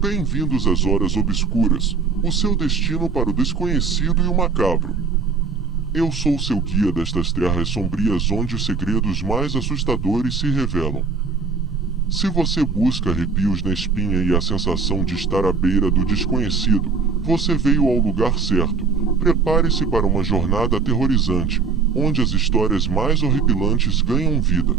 Bem-vindos às Horas Obscuras, o seu destino para o desconhecido e o macabro. Eu sou seu guia destas terras sombrias onde os segredos mais assustadores se revelam. Se você busca arrepios na espinha e a sensação de estar à beira do desconhecido, você veio ao lugar certo. Prepare-se para uma jornada aterrorizante, onde as histórias mais horripilantes ganham vida.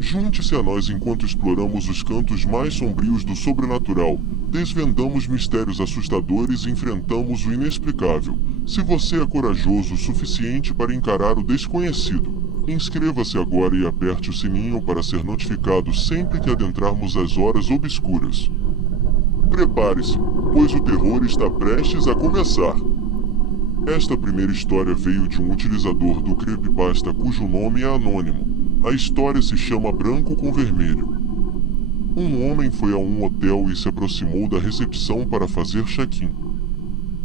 Junte-se a nós enquanto exploramos os cantos mais sombrios do sobrenatural, desvendamos mistérios assustadores e enfrentamos o inexplicável. Se você é corajoso o suficiente para encarar o desconhecido, inscreva-se agora e aperte o sininho para ser notificado sempre que adentrarmos as Horas Obscuras. Prepare-se, pois o terror está prestes a começar. Esta primeira história veio de um utilizador do Creepypasta cujo nome é anônimo. A história se chama Branco com Vermelho. Um homem foi a um hotel e se aproximou da recepção para fazer check-in.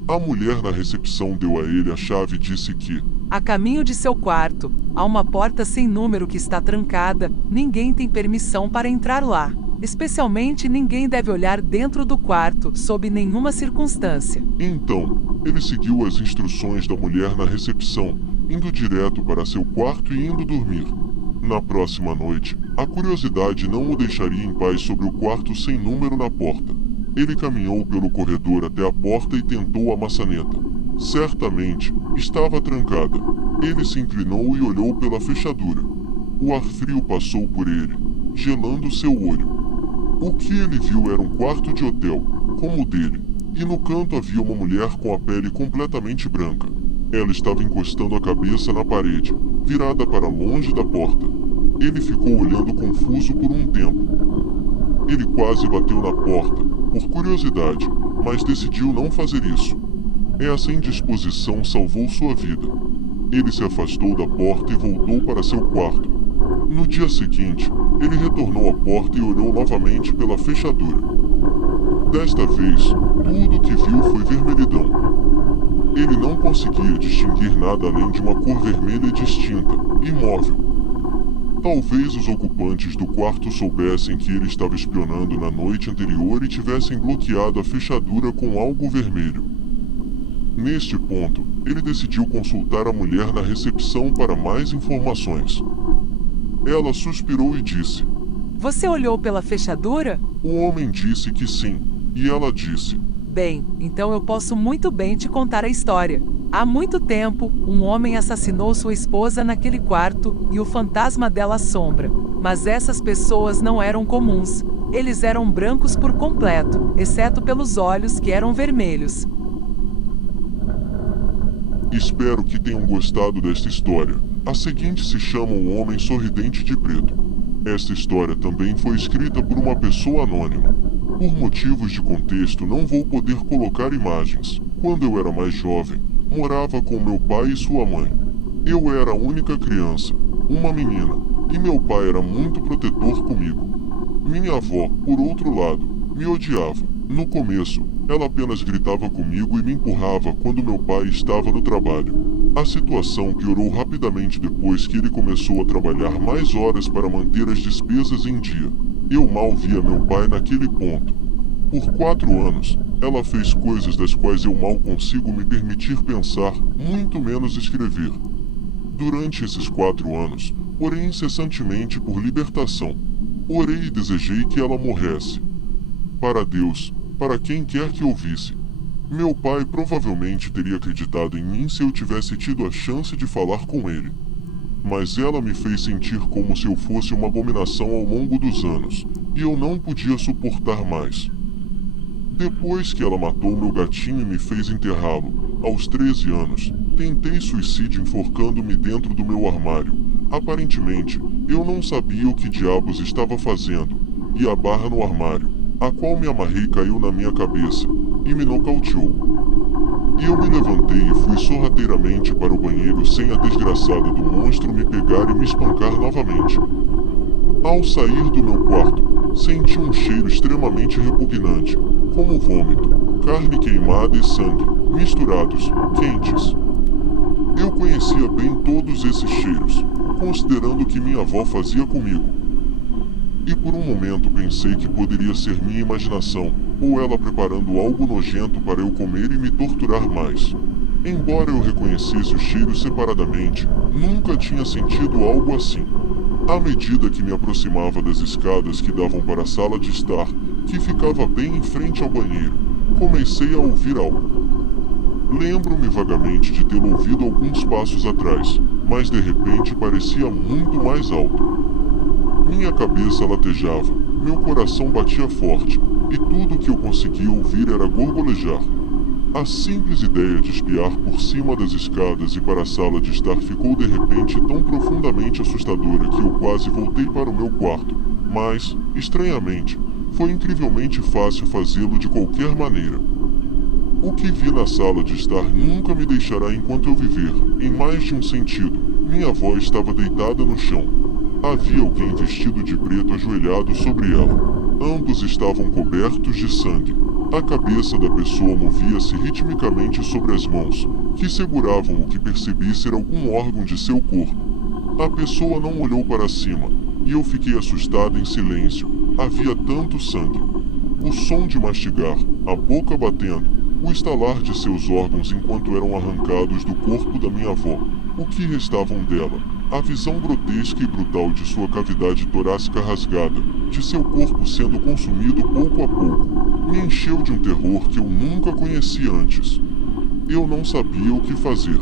A mulher na recepção deu a ele a chave e disse que, a caminho de seu quarto, há uma porta sem número que está trancada, ninguém tem permissão para entrar lá. Especialmente ninguém deve olhar dentro do quarto, sob nenhuma circunstância. Então, ele seguiu as instruções da mulher na recepção, indo direto para seu quarto e indo dormir. Na próxima noite, a curiosidade não o deixaria em paz sobre o quarto sem número na porta. Ele caminhou pelo corredor até a porta e tentou a maçaneta. Certamente, estava trancada. Ele se inclinou e olhou pela fechadura. O ar frio passou por ele, gelando seu olho. O que ele viu era um quarto de hotel, como o dele, e no canto havia uma mulher com a pele completamente branca. Ela estava encostando a cabeça na parede, virada para longe da porta. Ele ficou olhando confuso por um tempo. Ele quase bateu na porta, por curiosidade, mas decidiu não fazer isso. Essa indisposição salvou sua vida. Ele se afastou da porta e voltou para seu quarto. No dia seguinte, ele retornou à porta e olhou novamente pela fechadura. Desta vez, tudo o que viu foi vermelhidão. Ele não conseguia distinguir nada além de uma cor vermelha distinta, imóvel. Talvez os ocupantes do quarto soubessem que ele estava espionando na noite anterior e tivessem bloqueado a fechadura com algo vermelho. Neste ponto, ele decidiu consultar a mulher na recepção para mais informações. Ela suspirou e disse: Você olhou pela fechadura? O homem disse que sim, e ela disse: Bem, então eu posso muito bem te contar a história. Há muito tempo, um homem assassinou sua esposa naquele quarto e o fantasma dela assombra. Mas essas pessoas não eram comuns. Eles eram brancos por completo, exceto pelos olhos que eram vermelhos. Espero que tenham gostado desta história. A seguinte se chama Um Homem Sorridente de Preto. Esta história também foi escrita por uma pessoa anônima. Por motivos de contexto, não vou poder colocar imagens. Quando eu era mais jovem, morava com meu pai e sua mãe. Eu era a única criança, uma menina, e meu pai era muito protetor comigo. Minha avó, por outro lado, me odiava. No começo, ela apenas gritava comigo e me empurrava quando meu pai estava no trabalho. A situação piorou rapidamente depois que ele começou a trabalhar mais horas para manter as despesas em dia. Eu mal via meu pai naquele ponto. Por 4 anos, ela fez coisas das quais eu mal consigo me permitir pensar, muito menos escrever. Durante esses 4 anos, orei incessantemente por libertação. Orei e desejei que ela morresse. Para Deus, para quem quer que ouvisse. Meu pai provavelmente teria acreditado em mim se eu tivesse tido a chance de falar com ele. Mas ela me fez sentir como se eu fosse uma abominação ao longo dos anos, e eu não podia suportar mais. Depois que ela matou meu gatinho e me fez enterrá-lo, aos 13 anos, tentei suicídio enforcando-me dentro do meu armário. Aparentemente, eu não sabia o que diabos estava fazendo, e a barra no armário, a qual me amarrei, caiu na minha cabeça, e me nocauteou. Eu me levantei e fui sorrateiramente para o banheiro sem a desgraçada do monstro me pegar e me espancar novamente. Ao sair do meu quarto, senti um cheiro extremamente repugnante, como vômito, carne queimada e sangue, misturados, quentes. Eu conhecia bem todos esses cheiros, considerando o que minha avó fazia comigo. E por um momento pensei que poderia ser minha imaginação, ou ela preparando algo nojento para eu comer e me torturar mais. Embora eu reconhecesse os cheiros separadamente, nunca tinha sentido algo assim. À medida que me aproximava das escadas que davam para a sala de estar, que ficava bem em frente ao banheiro, comecei a ouvir algo. Lembro-me vagamente de tê-lo ouvido alguns passos atrás, mas de repente parecia muito mais alto. Minha cabeça latejava, meu coração batia forte, e tudo que eu conseguia ouvir era gorgolejar. A simples ideia de espiar por cima das escadas e para a sala de estar ficou de repente tão profundamente assustadora que eu quase voltei para o meu quarto, mas, estranhamente, foi incrivelmente fácil fazê-lo de qualquer maneira. O que vi na sala de estar nunca me deixará enquanto eu viver, em mais de um sentido. Minha avó estava deitada no chão. Havia alguém vestido de preto ajoelhado sobre ela. Ambos estavam cobertos de sangue. A cabeça da pessoa movia-se ritmicamente sobre as mãos, que seguravam o que percebi ser algum órgão de seu corpo. A pessoa não olhou para cima, e eu fiquei assustado em silêncio. Havia tanto sangue. O som de mastigar, a boca batendo, o estalar de seus órgãos enquanto eram arrancados do corpo da minha avó, o que restavam dela, a visão grotesca e brutal de sua cavidade torácica rasgada, de seu corpo sendo consumido pouco a pouco, me encheu de um terror que eu nunca conheci antes. Eu não sabia o que fazer.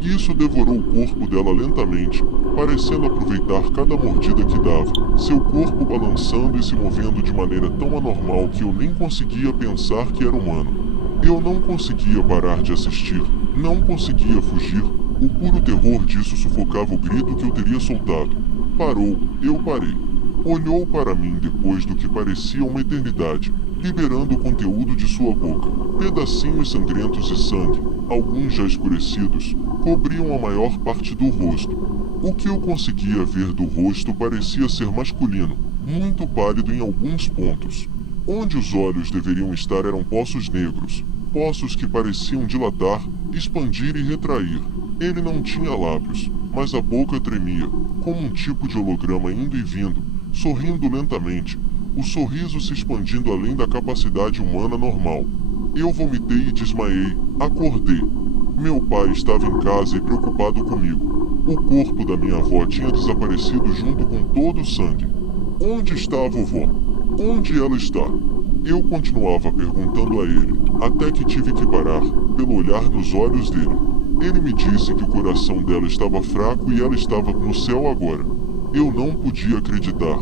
Isso devorou o corpo dela lentamente, parecendo aproveitar cada mordida que dava, seu corpo balançando e se movendo de maneira tão anormal que eu nem conseguia pensar que era humano. Eu não conseguia parar de assistir, não conseguia fugir, o puro terror disso sufocava o grito que eu teria soltado. Parou, eu parei. Olhou para mim depois do que parecia uma eternidade, liberando o conteúdo de sua boca. Pedacinhos sangrentos de sangue, alguns já escurecidos, cobriam a maior parte do rosto. O que eu conseguia ver do rosto parecia ser masculino, muito pálido em alguns pontos. Onde os olhos deveriam estar eram poços negros, poços que pareciam dilatar, expandir e retrair. Ele não tinha lábios, mas a boca tremia, como um tipo de holograma indo e vindo, sorrindo lentamente, o sorriso se expandindo além da capacidade humana normal. Eu vomitei e desmaiei, acordei. Meu pai estava em casa e preocupado comigo. O corpo da minha avó tinha desaparecido junto com todo o sangue. Onde está a vovó? Onde ela está? Eu continuava perguntando a ele, até que tive que parar, pelo olhar nos olhos dele. Ele me disse que o coração dela estava fraco e ela estava no céu agora. Eu não podia acreditar.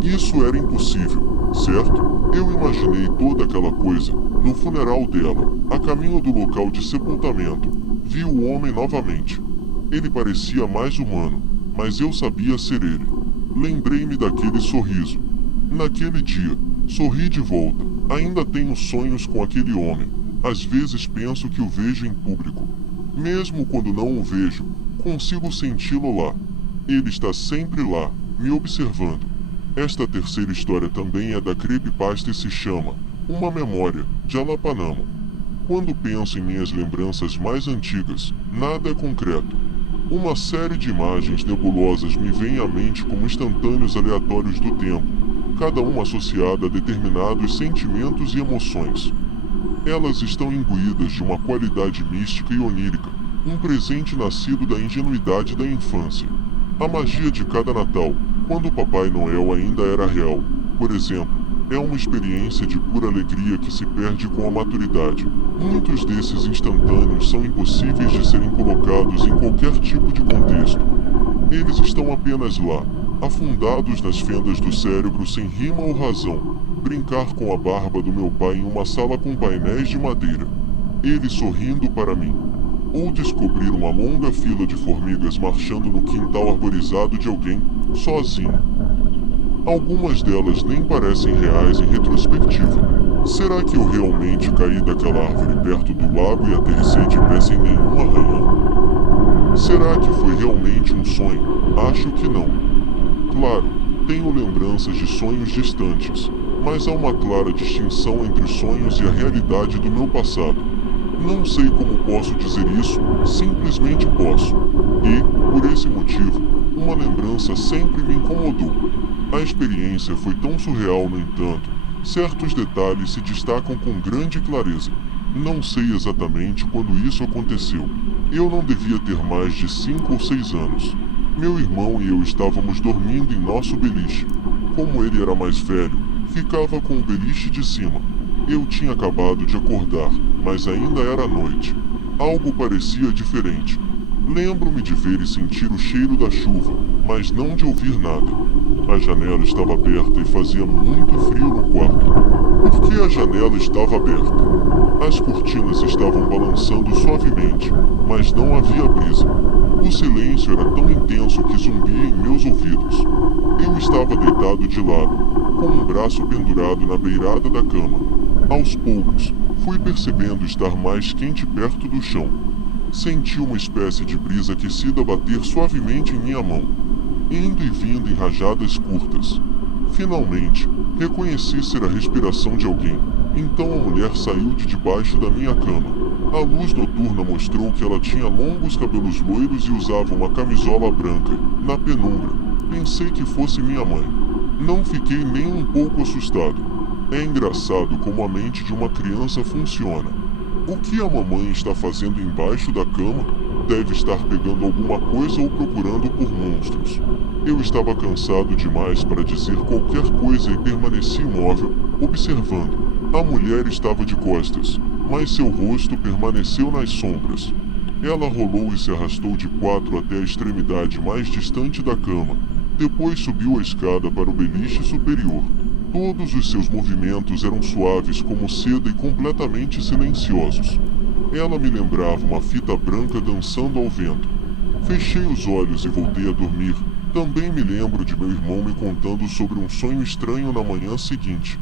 Isso era impossível, certo? Eu imaginei toda aquela coisa, no funeral dela, a caminho do local de sepultamento. Vi o homem novamente. Ele parecia mais humano, mas eu sabia ser ele. Lembrei-me daquele sorriso. Naquele dia, sorri de volta. Ainda tenho sonhos com aquele homem. Às vezes penso que o vejo em público. Mesmo quando não o vejo, consigo senti-lo lá. Ele está sempre lá, me observando. Esta terceira história também é da creepypasta e se chama Uma Memória, de Alapanama. Quando penso em minhas lembranças mais antigas, nada é concreto. Uma série de imagens nebulosas me vem à mente como instantâneos aleatórios do tempo, cada uma associada a determinados sentimentos e emoções. Elas estão imbuídas de uma qualidade mística e onírica, um presente nascido da ingenuidade da infância. A magia de cada Natal, quando o Papai Noel ainda era real, por exemplo, é uma experiência de pura alegria que se perde com a maturidade. Muitos desses instantâneos são impossíveis de serem colocados em qualquer tipo de contexto. Eles estão apenas lá, afundados nas fendas do cérebro sem rima ou razão. Brincar com a barba do meu pai em uma sala com painéis de madeira. Ele sorrindo para mim. Ou descobrir uma longa fila de formigas marchando no quintal arborizado de alguém, sozinho. Algumas delas nem parecem reais em retrospectiva. Será que eu realmente caí daquela árvore perto do lago e aterrissei de pé sem nenhum arranhão? Será que foi realmente um sonho? Acho que não. Claro, tenho lembranças de sonhos distantes, mas há uma clara distinção entre os sonhos e a realidade do meu passado. Não sei como posso dizer isso, simplesmente posso. E, por esse motivo, uma lembrança sempre me incomodou. A experiência foi tão surreal, no entanto, certos detalhes se destacam com grande clareza. Não sei exatamente quando isso aconteceu. Eu não devia ter mais de 5 ou 6 anos. Meu irmão e eu estávamos dormindo em nosso beliche. Como ele era mais velho, ficava com o beliche de cima. Eu tinha acabado de acordar, mas ainda era noite. Algo parecia diferente. Lembro-me de ver e sentir o cheiro da chuva, mas não de ouvir nada. A janela estava aberta e fazia muito frio no quarto. Por que a janela estava aberta? As cortinas estavam balançando suavemente, mas não havia brisa. O silêncio era tão intenso que zumbia em meus ouvidos. Eu estava deitado de lado, com um braço pendurado na beirada da cama. Aos poucos, fui percebendo estar mais quente perto do chão. Senti uma espécie de brisa aquecida bater suavemente em minha mão, indo e vindo em rajadas curtas. Finalmente, reconheci ser a respiração de alguém. Então a mulher saiu de debaixo da minha cama. A luz noturna mostrou que ela tinha longos cabelos loiros e usava uma camisola branca. Na penumbra, pensei que fosse minha mãe. Não fiquei nem um pouco assustado. É engraçado como a mente de uma criança funciona. O que a mamãe está fazendo embaixo da cama? Deve estar pegando alguma coisa ou procurando por monstros. Eu estava cansado demais para dizer qualquer coisa e permaneci imóvel, observando. A mulher estava de costas, mas seu rosto permaneceu nas sombras. Ela rolou e se arrastou de 4 até a extremidade mais distante da cama. Depois subiu a escada para o beliche superior. Todos os seus movimentos eram suaves como seda e completamente silenciosos. Ela me lembrava uma fita branca dançando ao vento. Fechei os olhos e voltei a dormir. Também me lembro de meu irmão me contando sobre um sonho estranho na manhã seguinte.